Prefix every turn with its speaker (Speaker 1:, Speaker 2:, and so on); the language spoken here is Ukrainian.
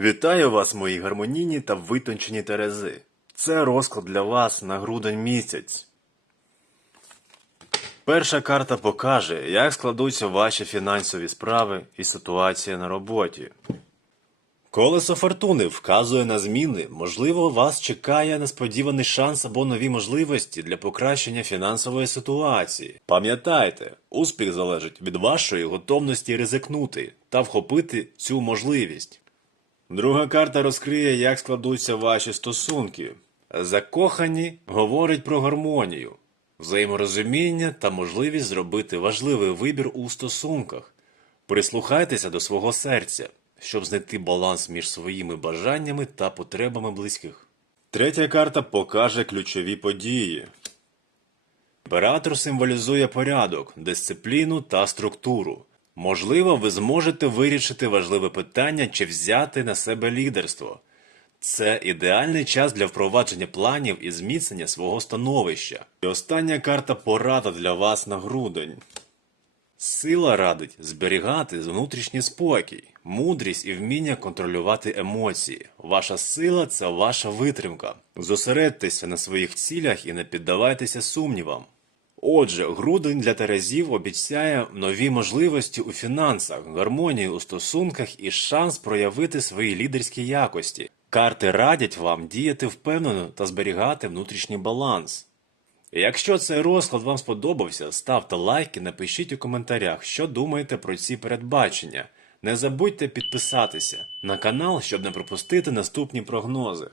Speaker 1: Вітаю вас, мої гармонійні та витончені терези. Це розклад для вас на грудень місяць. Перша карта покаже, як складуться ваші фінансові справи і ситуація на роботі. Колесо фортуни вказує на зміни. Можливо, вас чекає несподіваний шанс або нові можливості для покращення фінансової ситуації. Пам'ятайте, успіх залежить від вашої готовності ризикнути та вхопити цю можливість. Друга карта розкриє, як складуться ваші стосунки. Закохані говорить про гармонію, взаєморозуміння та можливість зробити важливий вибір у стосунках. Прислухайтеся до свого серця, щоб знайти баланс між своїми бажаннями та потребами близьких. Третя карта покаже ключові події. Імператор символізує порядок, дисципліну та структуру. Можливо, ви зможете вирішити важливе питання чи взяти на себе лідерство. Це ідеальний час для впровадження планів і зміцнення свого становища. І остання карта порада для вас на грудень. Сила радить зберігати внутрішній спокій, мудрість і вміння контролювати емоції. Ваша сила це ваша витримка. Зосередьтеся на своїх цілях і не піддавайтеся сумнівам. Отже, грудень для Терезів обіцяє нові можливості у фінансах, гармонію у стосунках і шанс проявити свої лідерські якості. Карти радять вам діяти впевнено та зберігати внутрішній баланс. Якщо цей розклад вам сподобався, ставте лайк і напишіть у коментарях, що думаєте про ці передбачення. Не забудьте підписатися на канал, щоб не пропустити наступні прогнози.